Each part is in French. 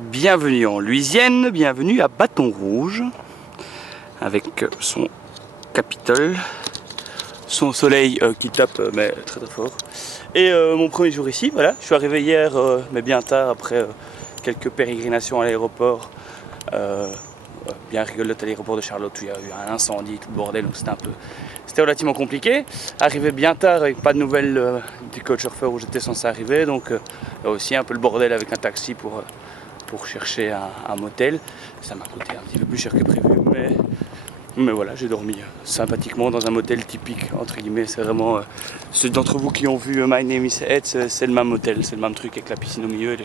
Bienvenue en Louisiane, bienvenue à Bâton Rouge, avec son Capitole, son soleil qui tape mais très très fort. Et mon premier jour ici, voilà, je suis arrivé hier mais bien tard après quelques pérégrinations à l'aéroport, bien rigolote à l'aéroport de Charlotte où il y a eu un incendie, tout le bordel, donc c'était relativement compliqué. Arrivé bien tard avec pas de nouvelles du couchsurfer où j'étais censé arriver, donc là aussi un peu le bordel avec un taxi pour chercher un motel. Ça m'a coûté un petit peu plus cher que prévu, mais voilà, j'ai dormi sympathiquement dans un motel typique, entre guillemets. C'est vraiment, ceux d'entre vous qui ont vu My Name is Ed, c'est le même motel, c'est le même truc avec la piscine au milieu et les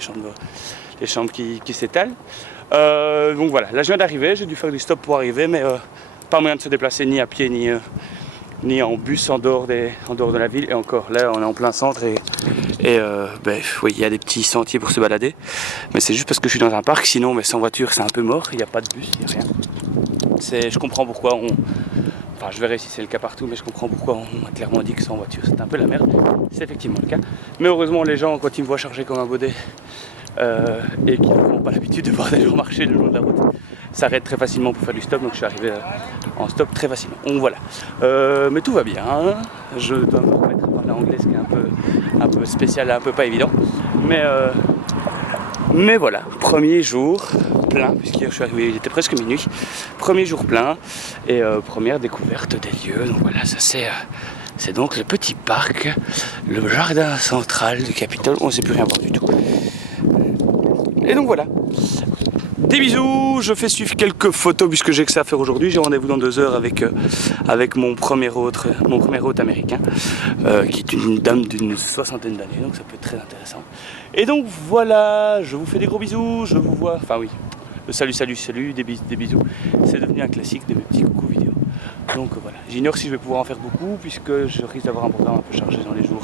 chambres qui s'étalent. Donc voilà, là je viens d'arriver, j'ai dû faire du stop pour arriver, mais pas moyen de se déplacer ni à pied ni en bus en dehors de la ville. Et encore, là on est en plein centre et oui, il y a des petits sentiers pour se balader, mais c'est juste parce que je suis dans un parc, sinon mais sans voiture c'est un peu mort, il n'y a pas de bus, il n'y a rien. Je comprends pourquoi enfin je verrai si c'est le cas partout, mais je comprends pourquoi on m'a clairement dit que sans voiture c'est un peu la merde. C'est effectivement le cas, mais heureusement les gens quand ils me voient charger comme un baudet et qui n'ont pas l'habitude de voir des gens marcher le long de la route, s'arrêtent très facilement pour faire du stop, donc je suis arrivé en stop très facilement. Donc voilà, mais tout va bien, hein. Je dois me remettre à parler anglais, ce qui est un peu spécial, un peu pas évident, mais voilà, premier jour plein, puisqu'hier je suis arrivé, il était presque minuit, premier jour plein et première découverte des lieux. Donc voilà, ça c'est donc le petit parc, le jardin central du Capitole, on ne sait plus rien voir du tout. Et donc voilà, des bisous, je fais suivre quelques photos puisque j'ai que ça à faire aujourd'hui. J'ai rendez-vous dans 2 heures avec mon premier hôte américain, qui est une dame d'une 60aine d'années, donc ça peut être très intéressant. Et donc voilà, je vous fais des gros bisous, je vous vois, enfin oui, le salut, des bisous, c'est devenu un classique de mes petits coucou vidéo. Donc voilà, j'ignore si je vais pouvoir en faire beaucoup puisque je risque d'avoir un programme un peu chargé dans les jours,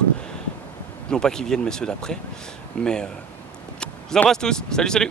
non pas qui viennent mais ceux d'après, mais je vous embrasse tous, salut.